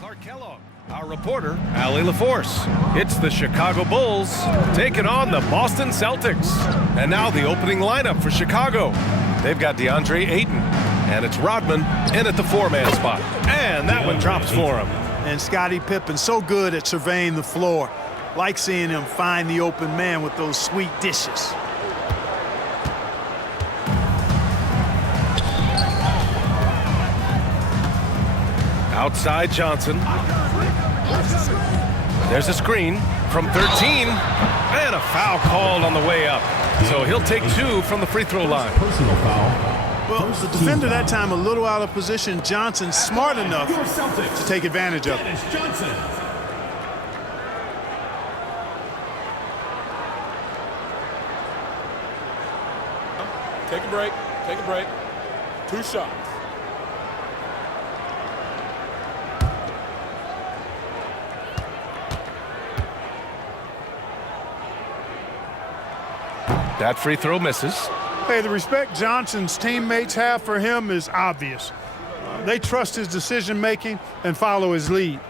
Clark Kellogg. Our reporter, Allie LaForce. It's the Chicago Bulls taking on the Boston Celtics. And now the opening lineup for Chicago. They've got DeAndre Ayton, and it's Rodman in at the four-man spot. And that one drops for him. And Scottie Pippen, so good at surveying the floor. Like seeing him find the open man with those sweet dishes. Outside Johnson. There's a screen from 13. And a foul called on the way up. So he'll take two from the free throw line. Personal foul. Well, the defender that time a little out of position. Johnson smart enough to take advantage of it. Take a break. Take a break. 2 shots. That free throw misses. Hey, the respect Johnson's teammates have for him is obvious. They trust his decision-making and follow his lead.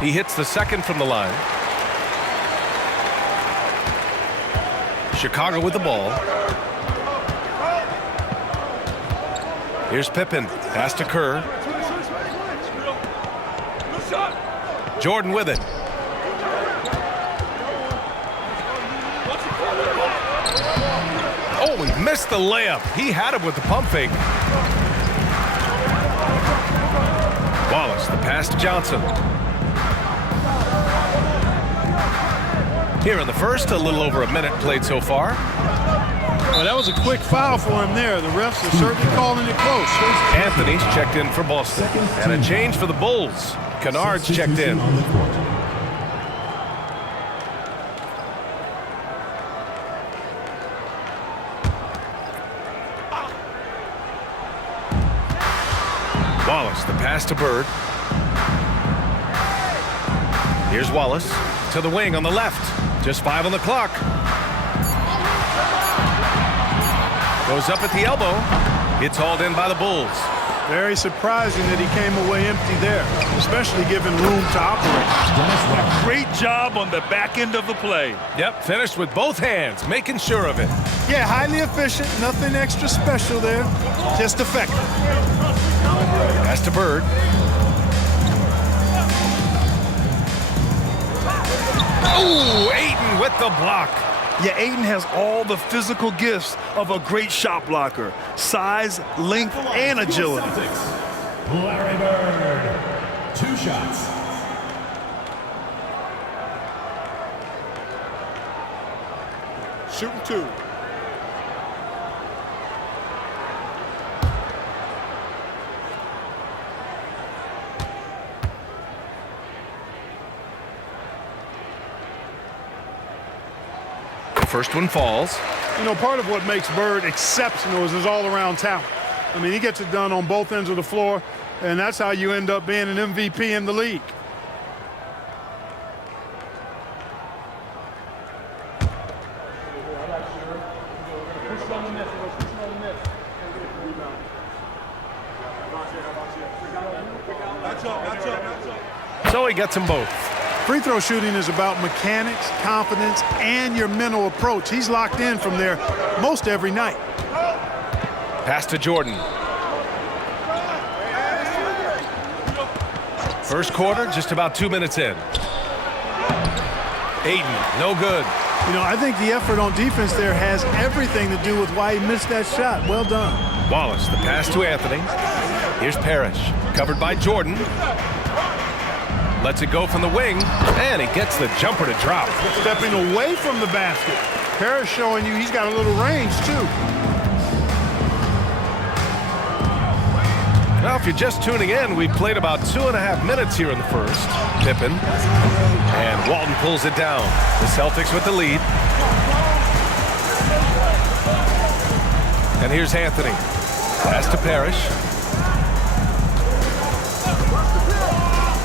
He hits the second from the line. Chicago with the ball. Here's Pippen. Pass to Kerr. Jordan with it. Oh, he missed the layup. He had it with the pump fake. Wallace, the pass to Johnson. Here in the first, a little over a minute played so far. Well, that was a quick foul for him there. The refs are certainly calling it close. Anthony's checked in for Boston. And a change for the Bulls. Kennard's checked in. Wallace, the pass to Bird. Here's Wallace to the wing on the left. Just 5 on the clock. Goes up at the elbow. It's hauled in by the Bulls. Very surprising that he came away empty there, especially given room to operate. Great job on the back end of the play. Yep, finished with both hands, making sure of it. Yeah, highly efficient, nothing extra special there, just effective. Pass to Bird. Ooh, Ayton with the block. Yeah, Ayton has all the physical gifts of a great shot blocker. Size, length, and agility. Larry Bird, 2 shots. Shooting 2. First one falls. You know, part of what makes Bird exceptional is his all-around talent. I mean, he gets it done on both ends of the floor, and that's how you end up being an MVP in the league. So he gets them both. Free throw shooting is about mechanics, confidence, and your mental approach. He's locked in from there most every night. Pass to Jordan. First quarter, just about 2 minutes in. Ayton, no good. You know, I think the effort on defense there has everything to do with why he missed that shot. Well done. Wallace, the pass to Anthony. Here's Parrish, covered by Jordan. Lets it go from the wing, and he gets the jumper to drop. Stepping away from the basket. Parrish showing you he's got a little range, too. Well, if you're just tuning in, we played about 2.5 minutes here in the first. Pippen. And Walton pulls it down. The Celtics with the lead. And here's Anthony. Pass to Parrish.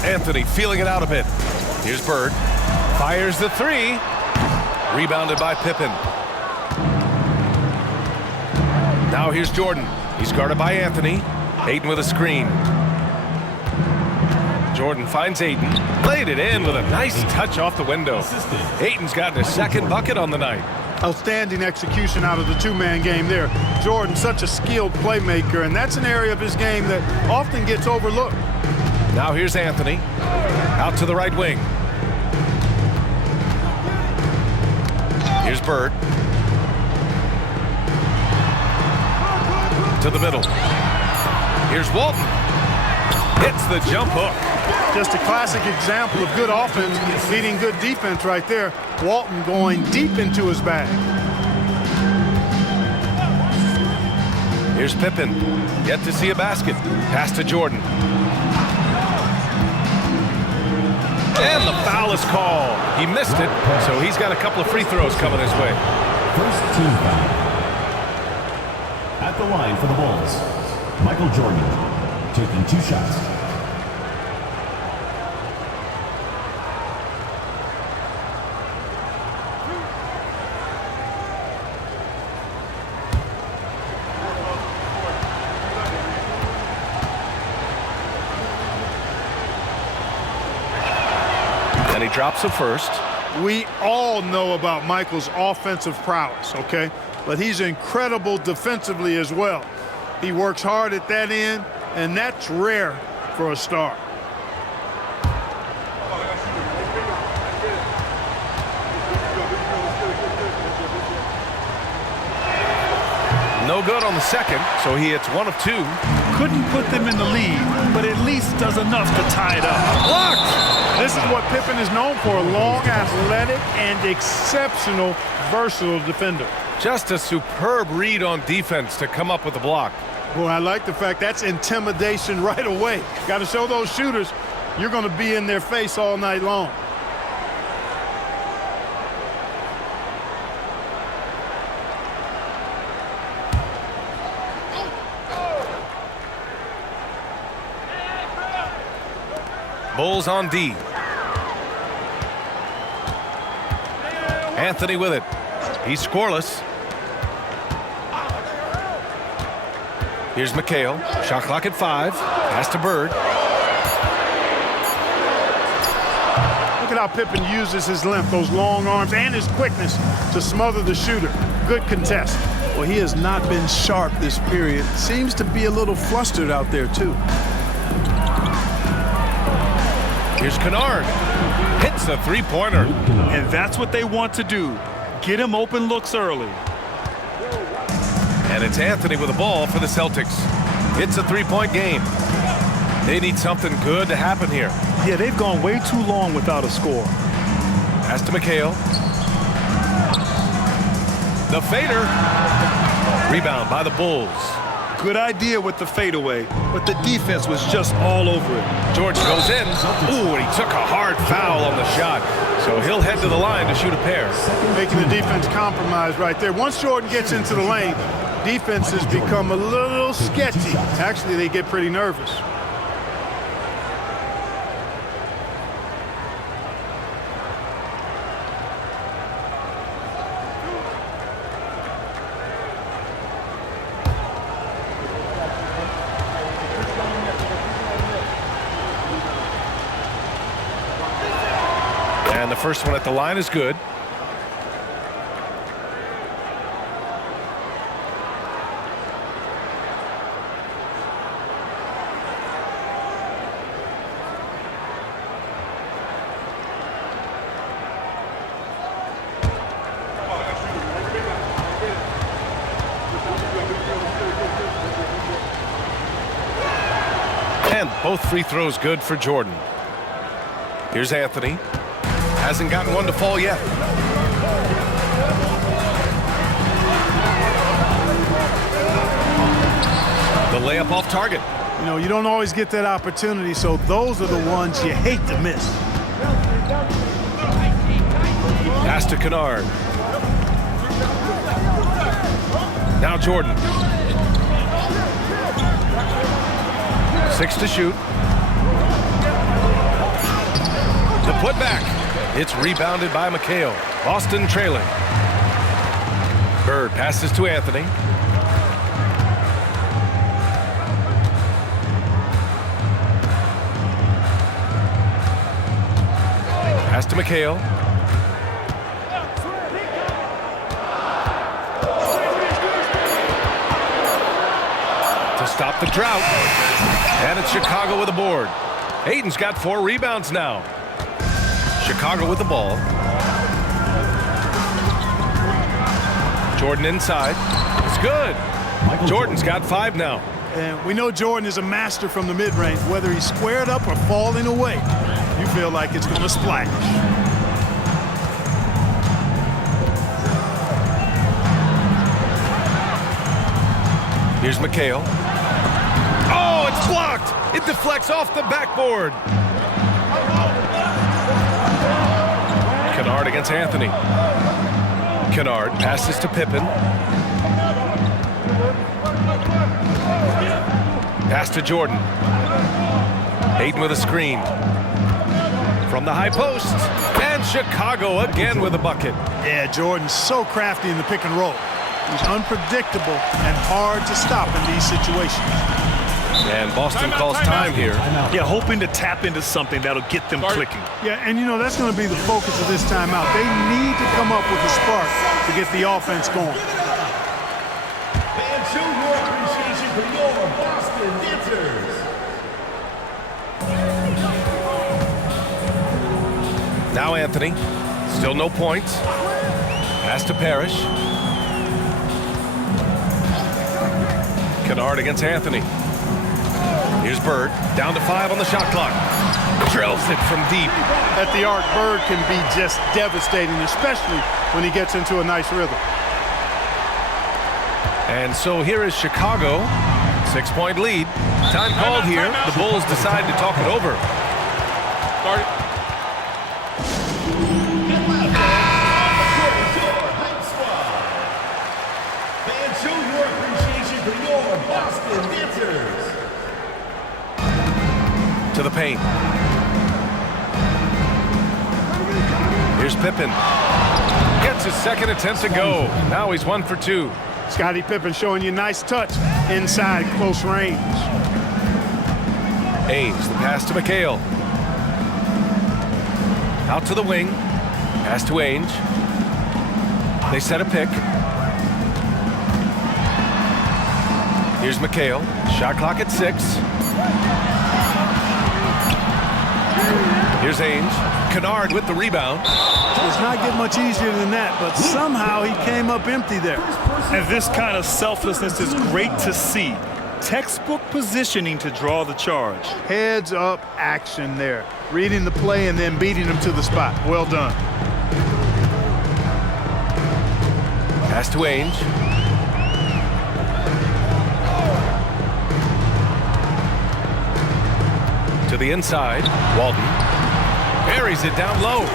Anthony feeling it out a bit. Here's Bird. Fires the 3. Rebounded by Pippen. Now here's Jordan. He's guarded by Anthony. Ayton with a screen. Jordan finds Ayton. Played it in with a nice touch off the window. Ayton's gotten his second bucket on the night. Outstanding execution out of the two-man game there. Jordan, such a skilled playmaker, and that's an area of his game that often gets overlooked. Now here's Anthony. Out to the right wing. Here's Bird. To the middle. Here's Walton. Hits the jump hook. Just a classic example of good offense beating good defense right there. Walton going deep into his bag. Here's Pippen. Yet to see a basket. Pass to Jordan. And the foul is called. He missed it, so he's got a couple of free throws coming his way. First team foul. At the line for the Bulls, Michael Jordan taking 2 shots. And he drops it first. We all know about Michael's offensive prowess, okay? But he's incredible defensively as well. He works hard at that end, and that's rare for a star. No good on the second, so he hits 1 of 2. Couldn't put them in the lead, but at least does enough to tie it up. Blocked! This is what Pippen is known for, a long, athletic, and exceptional, versatile defender. Just a superb read on defense to come up with the block. Boy, I like the fact that's intimidation right away. Got to show those shooters you're going to be in their face all night long. Bulls on D. Anthony with it. He's scoreless. Here's McHale. Shot clock at 5. Pass to Bird. Look at how Pippen uses his length, those long arms, and his quickness to smother the shooter. Good contest. Well, he has not been sharp this period. Seems to be a little flustered out there, too. Here's Kennard. Hits a three-pointer. And that's what they want to do. Get him open looks early. And it's Anthony with the ball for the Celtics. It's a three-point game. They need something good to happen here. Yeah, they've gone way too long without a score. Pass to McHale. The fader. Rebound by the Bulls. Good idea with the fadeaway, but the defense was just all over it. George goes in. Ooh, and he took a hard foul on the shot. So he'll head to the line to shoot a pair. Making the defense compromise right there. Once Jordan gets into the lane, defenses become a little sketchy. Actually, they get pretty nervous. And the first one at the line is good. And both free throws good for Jordan. Here's Anthony. Hasn't gotten one to fall yet. The layup off target. You know, you don't always get that opportunity, so those are the ones you hate to miss. Pass to Kennard. Now Jordan. 6 to shoot. The putback. It's rebounded by McHale. Boston trailing. Bird passes to Anthony. to McHale. To stop the drought. And it's Chicago with a board. Hayden's got 4 rebounds now. Chicago with the ball. Jordan inside. It's good. Jordan's got 5 now. And we know Jordan is a master from the mid-range. Whether he's squared up or falling away, you feel like it's going to splash. Here's McHale. Oh, it's blocked. It deflects off the backboard. Kennard against Anthony. Kennard passes to Pippen. Pass to Jordan. Hayden with a screen. From the high post. And Chicago again with a bucket. Yeah, Jordan's so crafty in the pick and roll. He's unpredictable and hard to stop in these situations. And Boston calls time here. Yeah, hoping to tap into something that'll get them clicking. Yeah, and you know, that's going to be the focus of this timeout. They need to come up with a spark to get the offense going. And show your appreciation for your Boston dancers. Now Anthony. Still no points. Pass to Parrish. Kennard against Anthony. Here's Bird. Down to 5 on the shot clock. Drills it from deep. At the arc, Bird can be just devastating, especially when he gets into a nice rhythm. And so here is Chicago. 6-point lead. Time called here. The Bulls decide to talk it over. Start it. And show your appreciation for your Boston dancers. To the paint. Here's Pippen. Gets his second attempt to go. Now he's 1 for 2. Scottie Pippen showing you nice touch inside close range. Ames, the pass to McHale. Out to the wing. Pass to Ainge. They set a pick. Here's McHale. Shot clock at 6. Here's Ainge. Kennard with the rebound. Does not get much easier than that, but somehow he came up empty there. And this kind of selflessness is great to see. Textbook positioning to draw the charge. Heads up action there. Reading the play and then beating him to the spot. Well done. Pass to Ainge. To the inside. Walton. Buries it down low.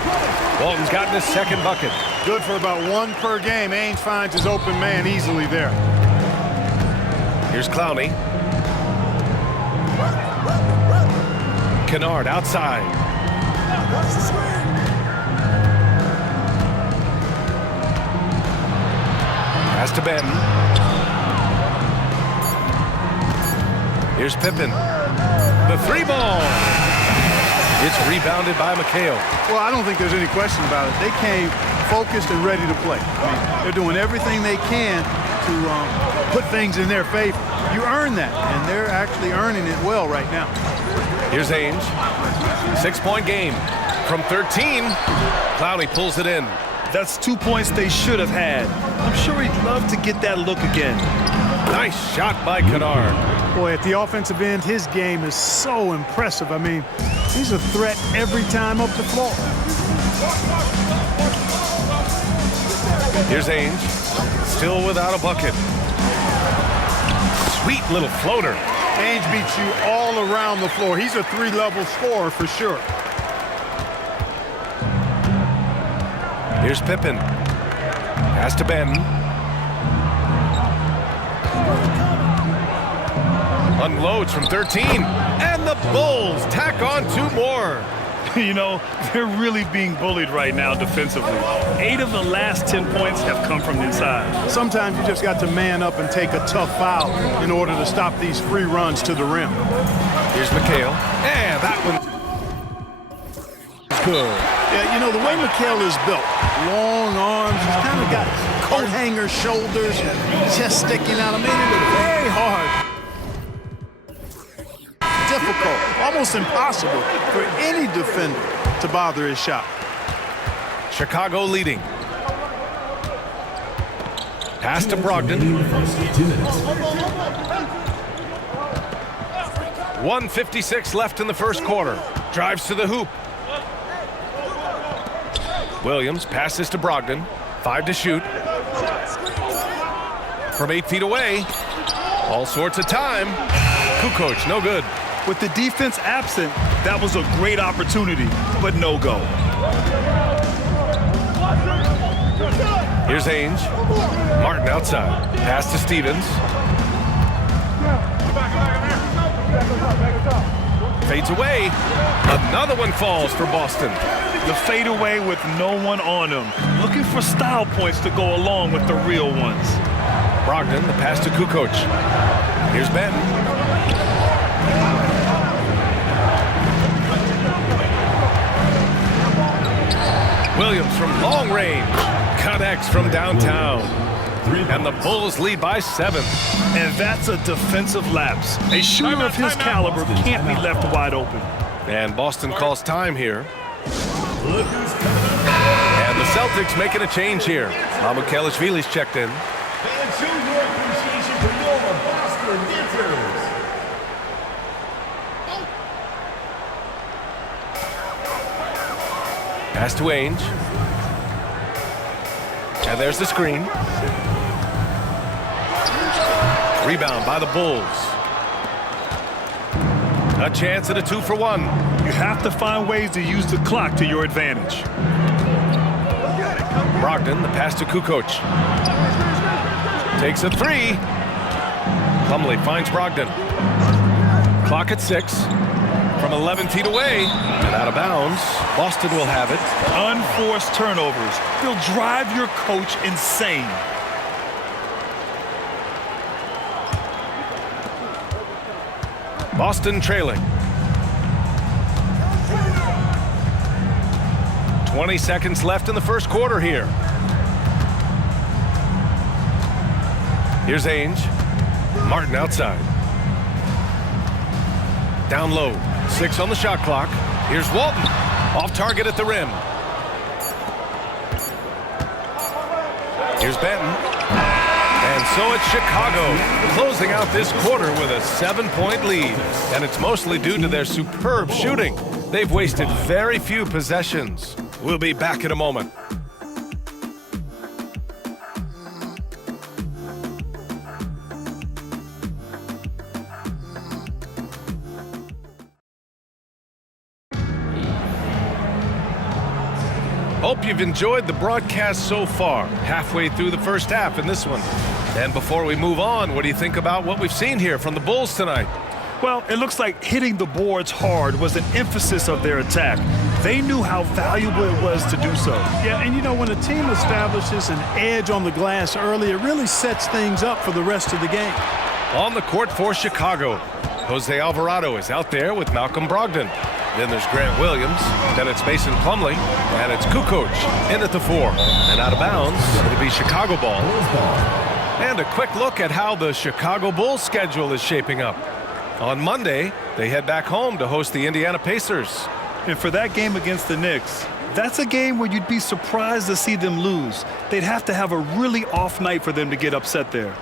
Walton's gotten his second bucket. Good for about 1 per game. Ainge finds his open man easily there. Here's Clowney. Kennard outside. Pass to Benton. Here's Pippen. The 3-ball. It's rebounded by McHale. Well, I don't think there's any question about it. They came focused and ready to play. I mean, they're doing everything they can to put things in their favor. You earn that, and they're actually earning it well right now. Here's Ainge. 6-point game. From 13, Clowney pulls it in. That's 2 points they should have had. I'm sure he'd love to get that look again. Nice shot by Kennard. Boy, at the offensive end, his game is so impressive. I mean, he's a threat every time up the floor. Here's Ainge. Still without a bucket. Sweet little floater. Ainge beats you all around the floor. He's a 3-level scorer for sure. Here's Pippen. Pass to Benton. Unloads from 13. And the Bulls tack on 2 more. You know, they're really being bullied right now defensively. 8 of the last 10 points have come from inside. Sometimes you just got to man up and take a tough foul in order to stop these free runs to the rim. Here's McHale. And that one's good. Yeah, you know, the way Mikal is built, long arms, he's kind of got coat hanger shoulders, chest sticking out. I made it very hard. Difficult, almost impossible for any defender to bother his shot. Chicago leading. Pass to Brogdon. 1:56 left in the first quarter. Drives to the hoop. Williams passes to Brogdon. 5 to shoot. From 8 feet away. All sorts of time. Kukoc, no good. With the defense absent, that was a great opportunity, but no go. Here's Ainge. Martin outside. Pass to Stevens. Fades away. Another one falls for Boston. The fadeaway with no one on him. Looking for style points to go along with the real ones. Brogdon, the pass to Kukoc. Here's Benton. Williams from long range. Connects from downtown. And the Bulls lead by 7. And that's a defensive lapse. A shooter of his caliber can't be left wide open. And Boston calls time here. And the Celtics making a change here. Mahmoud Kalashvili's checked in. And show your appreciation for your Boston Glitzers. Pass to Ainge. And there's the screen. Rebound by the Bulls. A chance at a 2-for-1. You have to find ways to use the clock to your advantage. Brogdon, the pass to Kukoc. Takes a 3. Plumlee finds Brogdon. Clock at 6. From 11 feet away and out of bounds. Boston will have it. Unforced turnovers. They'll drive your coach insane. Boston trailing. 20 seconds left in the first quarter here. Here's Ainge. Martin outside. Down low. 6 on the shot clock. Here's Walton. Off target at the rim. Here's Benton. And so it's Chicago closing out this quarter with a 7-point lead. And it's mostly due to their superb shooting. They've wasted very few possessions. We'll be back in a moment. Hope you've enjoyed the broadcast so far, halfway through the first half in this one. And before we move on, what do you think about what we've seen here from the Bulls tonight? Well, it looks like hitting the boards hard was an emphasis of their attack. They knew how valuable it was to do so. Yeah, and you know, when a team establishes an edge on the glass early, it really sets things up for the rest of the game. On the court for Chicago, Jose Alvarado is out there with Malcolm Brogdon. Then there's Grant Williams, then it's Mason Plumlee, and it's Kukoc in at the 4. And out of bounds, it'll be Chicago ball. And a quick look at how the Chicago Bulls schedule is shaping up. On Monday, they head back home to host the Indiana Pacers. And for that game against the Knicks, that's a game where you'd be surprised to see them lose. They'd have to have a really off night for them to get upset there.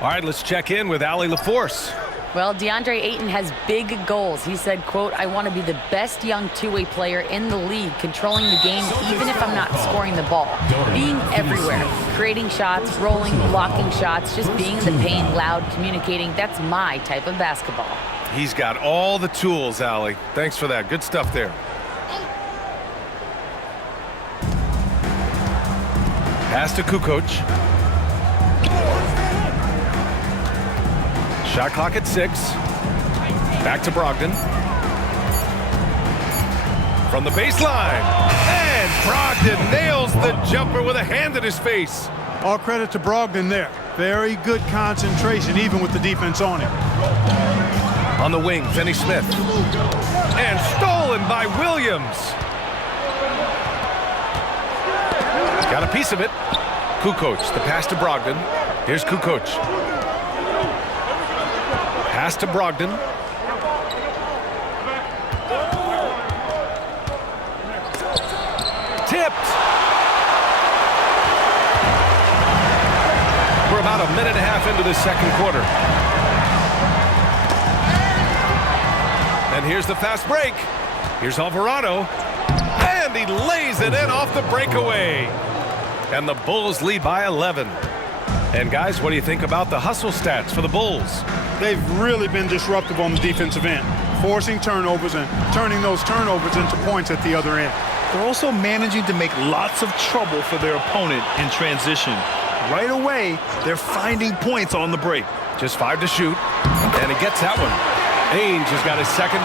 All right, let's check in with Allie LaForce. Well, DeAndre Ayton has big goals. He said, quote, "I want to be the best young two-way player in the league, controlling the game even if I'm not scoring the ball. Being everywhere, creating shots, rolling, blocking shots, just being in the paint, loud, communicating. That's my type of basketball." He's got all the tools, Allie. Thanks for that. Good stuff there. Pass to Kukoc. Shot clock at 6. Back to Brogdon. From the baseline. And Brogdon nails the jumper with a hand in his face. All credit to Brogdon there. Very good concentration, even with the defense on him. On the wing, Finney Smith. And stolen by Williams. Got a piece of it. Kukoc, the pass to Brogdon. Here's Kukoc. Pass to Brogdon. Tipped. We're about a minute and a half into this second quarter. And here's the fast break. Here's Alvarado. And he lays it in off the breakaway. And the Bulls lead by 11. And guys, what do you think about the hustle stats for the Bulls? They've really been disruptive on the defensive end, forcing turnovers and turning those turnovers into points at the other end. They're also managing to make lots of trouble for their opponent in transition. Right away, they're finding points on the break. Just 5 to shoot, and he gets that one. Ainge has got his second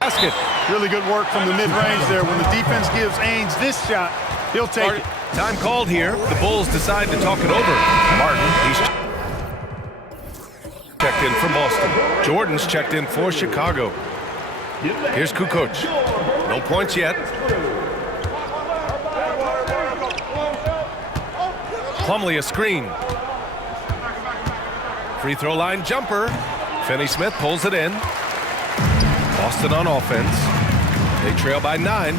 basket. Really good work from the mid-range there. When the defense gives Ainge this shot, he'll take it. Time called here. The Bulls decide to talk it over. Martin, he's checked in from Boston. Jordan's checked in for Chicago. Here's Kukoc. No points yet. Plumlee a screen. Free throw line jumper. Finney Smith pulls it in. Boston on offense. They trail by 9.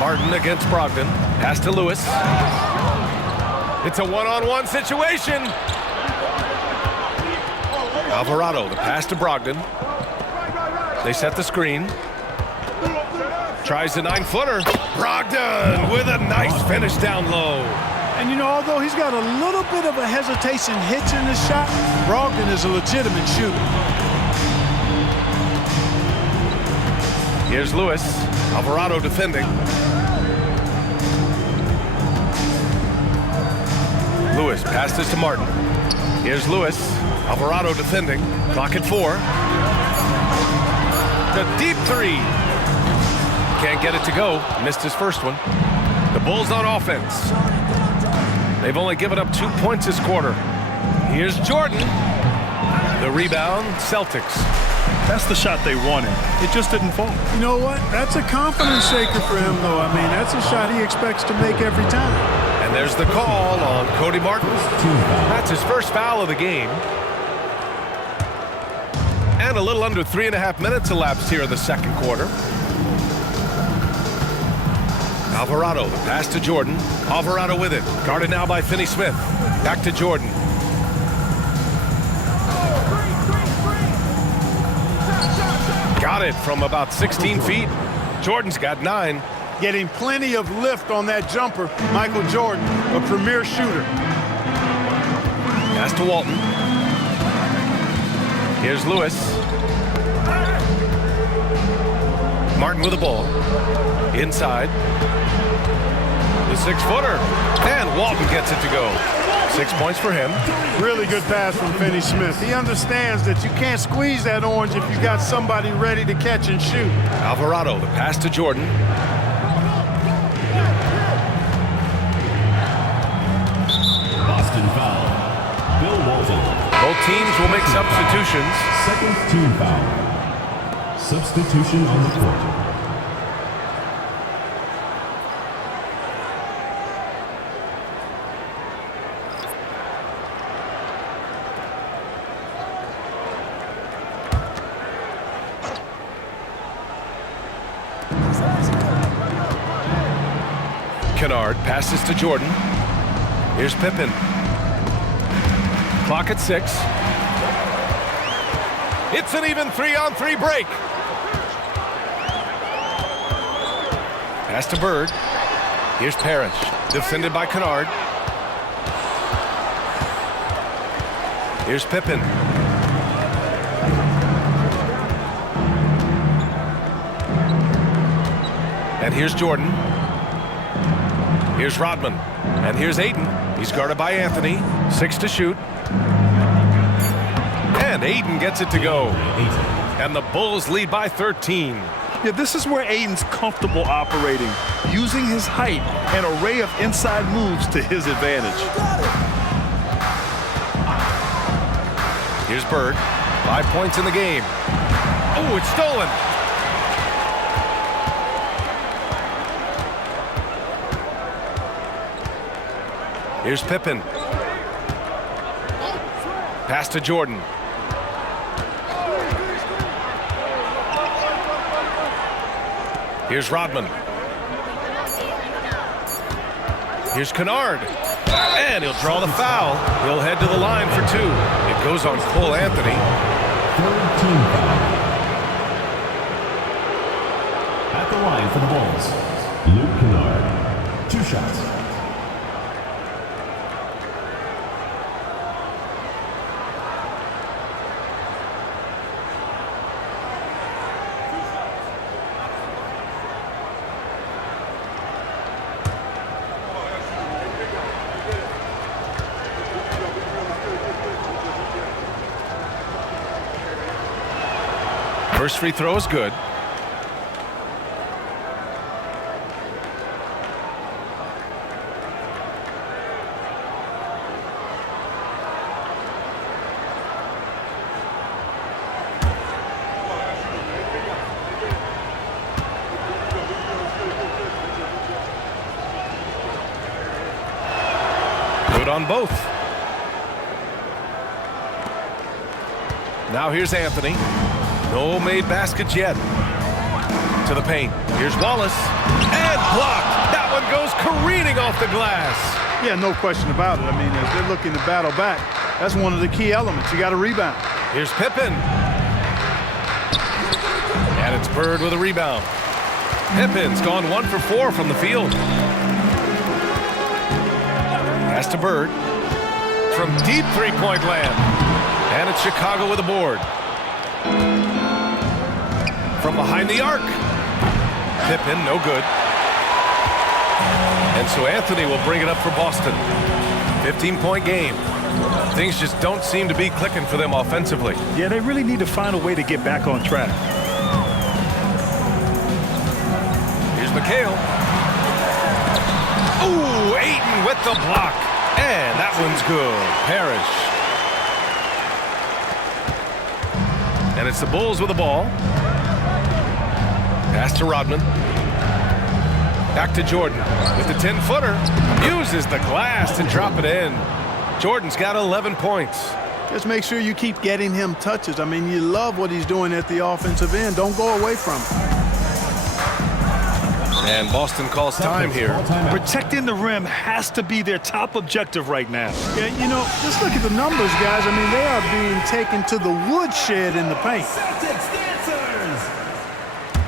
Martin against Brogdon. Pass to Lewis. It's a one-on-one situation. Alvarado, the pass to Brogdon. They set the screen. Tries the 9-footer. Brogdon with a nice finish down low. And, you know, although he's got a little bit of a hesitation hitch in this shot, Brogdon is a legitimate shooter. Here's Lewis. Alvarado defending. Lewis passes to Martin. Here's Lewis. Alvarado defending. Clock at 4. The deep 3. Can't get it to go. Missed his first one. The Bulls on offense. They've only given up 2 points this quarter. Here's Jordan. The rebound, Celtics. That's the shot they wanted. It just didn't fall. You know what? That's a confidence shaker for him, though. I mean, that's a shot he expects to make every time. And there's the call on Cody Martin. That's his first foul of the game. And a little under 3.5 minutes elapsed here in the second quarter. Alvarado, the pass to Jordan. Alvarado with it. Guarded now by Finney Smith. Back to Jordan. Got it from about 16 feet. Jordan's got 9. Getting plenty of lift on that jumper. Michael Jordan, a premier shooter. Pass to Walton. Here's Lewis. Martin with the ball. Inside. The 6-footer. And Walton gets it to go. 6 points for him. Really good pass from Finney Smith. He understands that you can't squeeze that orange if you got somebody ready to catch and shoot. Alvarado, the pass to Jordan. Boston foul. Bill Walton. Both teams will make substitutions. Second team foul. Substitution on the court. Kennard passes to Jordan. Here's Pippen. Clock at 6. It's an even 3-on-3 break. Pass to Bird. Here's Parrish. Defended by Kennard. Here's Pippen. And here's Jordan. Here's Rodman. And here's Ayton. He's guarded by Anthony. 6 to shoot. And Ayton gets it to go. And the Bulls lead by 13. Yeah, this is where Ayton's comfortable operating, using his height and array of inside moves to his advantage. Here's Bird. 5 points in the game. Oh, it's stolen. Here's Pippen. Pass to Jordan. Here's Rodman. Here's Kennard. And he'll draw the foul. He'll head to the line for 2. It goes on Cole Anthony. Third team foul. At the line for the Bulls, Luke Kennard. 2 shots. First free throw is good. Good on both. Now here's Anthony. No made baskets yet. To the paint. Here's Wallace. And blocked. That one goes careening off the glass. Yeah, no question about it. I mean, as they're looking to battle back, that's one of the key elements. You got to rebound. Here's Pippen. And it's Bird with a rebound. Pippen's gone 1 for 4 from the field. Pass to Bird. From deep three-point land. And it's Chicago with a board. From behind the arc. Pippen, no good. And so Anthony will bring it up for Boston. 15-point game. Things just don't seem to be clicking for them offensively. Yeah, they really need to find a way to get back on track. Here's McHale. Ooh, Ayton with the block. And that one's good. Parrish. And it's the Bulls with the ball. Pass to Rodman. Back to Jordan with the 10-footer. Uses the glass to drop it in. Jordan's got 11 points. Just make sure you keep getting him touches. I mean, you love what he's doing at the offensive end. Don't go away from it. And Boston calls time here. Protecting the rim has to be their top objective right now. Yeah, you know, just look at the numbers, guys. I mean, they are being taken to the woodshed in the paint. Celtics dancers!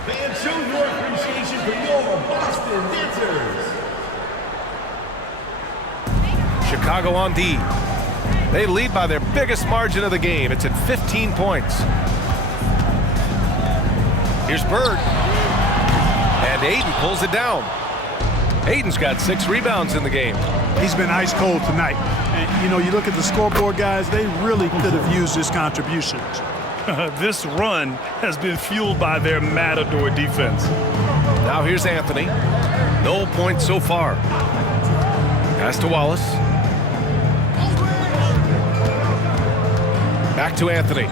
Fans, show your appreciation for your Boston dancers! Chicago on D. They lead by their biggest margin of the game. It's at 15 points. Here's Bird. And Ayton pulls it down. Ayton's got 6 rebounds in the game. He's been ice cold tonight. And, you know, you look at the scoreboard, guys, they really could have used his contributions. This run has been fueled by their Matador defense. Now here's Anthony. No points so far. Pass to Wallace. Back to Anthony.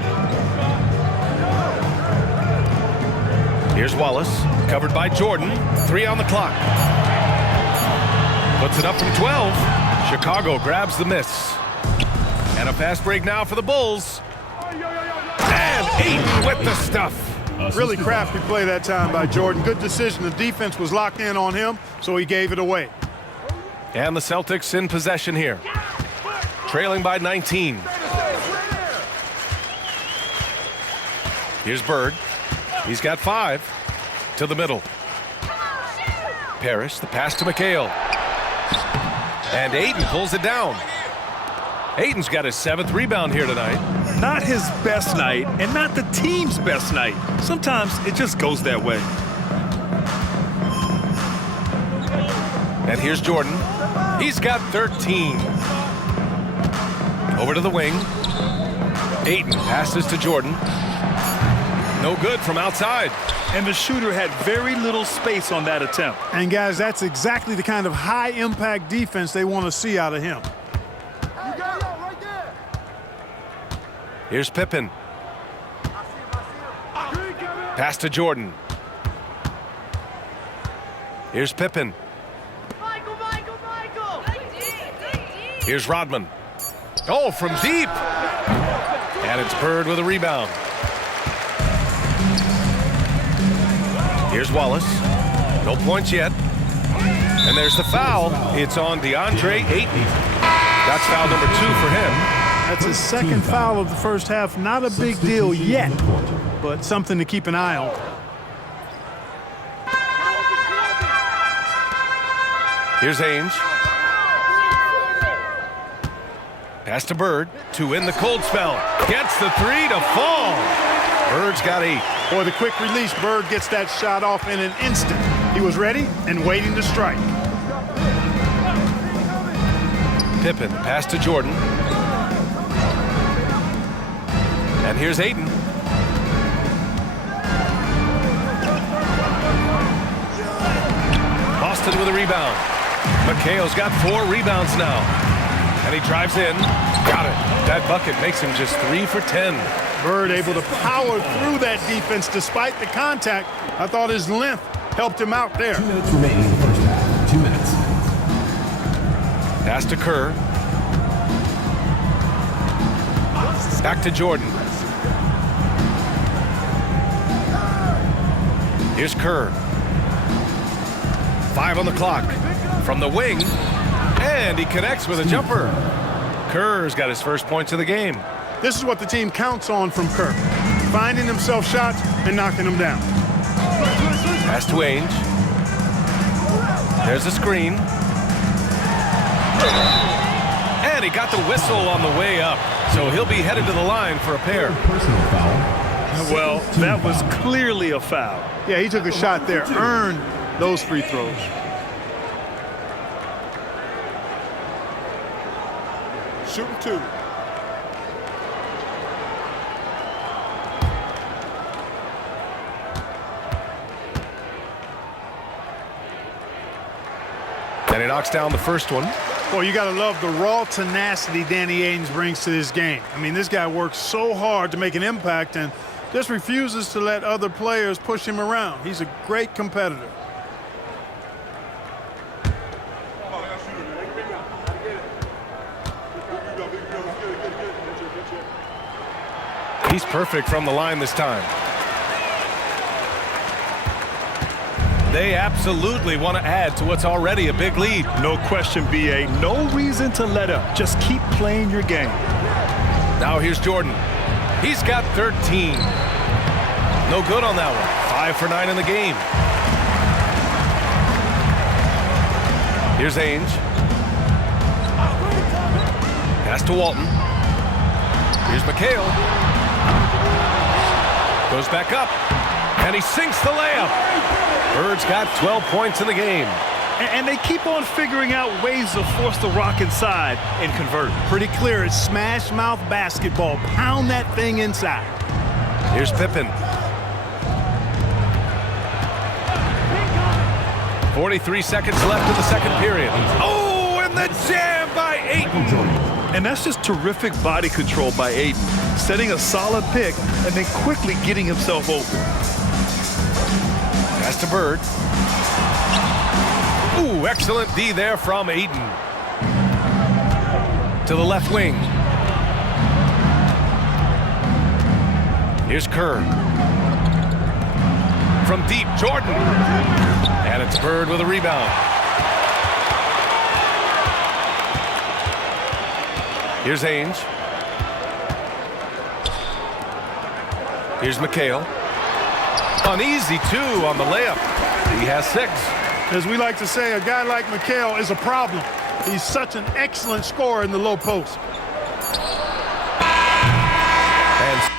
Here's Wallace, covered by Jordan. 3 on the clock. Puts it up from 12. Chicago grabs the miss. And a fast break now for the Bulls. And Ayton with the stuff. Really crafty play that time by Jordan. Good decision. The defense was locked in on him, so he gave it away. And the Celtics in possession here. Trailing by 19. Here's Bird. He's got 5. To the middle. Parrish, the pass to McHale. And Ayton pulls it down. Ayton's got his 7th rebound here tonight. Not his best night, and not the team's best night. Sometimes it just goes that way. And here's Jordan. He's got 13. Over to the wing. Ayton passes to Jordan. No good from outside. And the shooter had very little space on that attempt. And, guys, that's exactly the kind of high-impact defense they want to see out of him. Here's Pippen. Pass to Jordan. Here's Pippen. Here's Rodman. Oh, from deep. And it's Bird with a rebound. Here's Wallace. No points yet. And there's the foul. It's on DeAndre Ayton. That's foul number 2 for him. That's his second foul of the first half. Not a big deal yet, but something to keep an eye on. Here's Ainge. Pass to Bird to end the cold spell. Gets the 3 to fall. Bird's got 8. Boy, the quick release, Bird gets that shot off in an instant. He was ready and waiting to strike. Pippen, pass to Jordan. And here's Ayton. Boston with a rebound. McHale's got 4 rebounds now. And he drives in. Got it. That bucket makes him just 3 for 10. Bird able to power through that defense despite the contact. I thought his length helped him out there. 2 minutes remaining in the first half. 2 minutes. Pass to Kerr. Back to Jordan. Here's Kerr. 5 on the clock. From the wing. And he connects with a jumper. Kerr's got his first points of the game. This is what the team counts on from Kerr. Finding himself shots and knocking them down. Pass to Ainge. There's a screen. And he got the whistle on the way up. So he'll be headed to the line for a pair. Personal foul. Well, that was clearly a foul. Yeah, he took a shot there. Earned those free throws. Shooting 2. And he knocks down the first one. Well, you got to love the raw tenacity Danny Ainge brings to this game. I mean, this guy works so hard to make an impact and just refuses to let other players push him around. He's a great competitor. He's perfect from the line this time. They absolutely want to add to what's already a big lead. No question, B.A. No reason to let up. Just keep playing your game. Now here's Jordan. He's got 13. No good on that one. 5 for 9 in the game. Here's Ainge. Pass to Walton. Here's McHale. Goes back up. And he sinks the layup. Bird's got 12 points in the game. And they keep on figuring out ways to force the rock inside and convert. Pretty clear. It's smash mouth basketball. Pound that thing inside. Here's Pippen. 43 seconds left in the second period. Oh, and the jam by Ayton. And that's just terrific body control by Ayton. Setting a solid pick and then quickly getting himself open. Pass to Bird. Ooh, excellent D there from Ayton. To the left wing. Here's Kerr. From deep, Jordan. And it's Bird with a rebound. Here's Ainge. Here's McHale. An easy 2 on the layup. He has 6. As we like to say, a guy like McHale is a problem. He's such an excellent scorer in the low post. And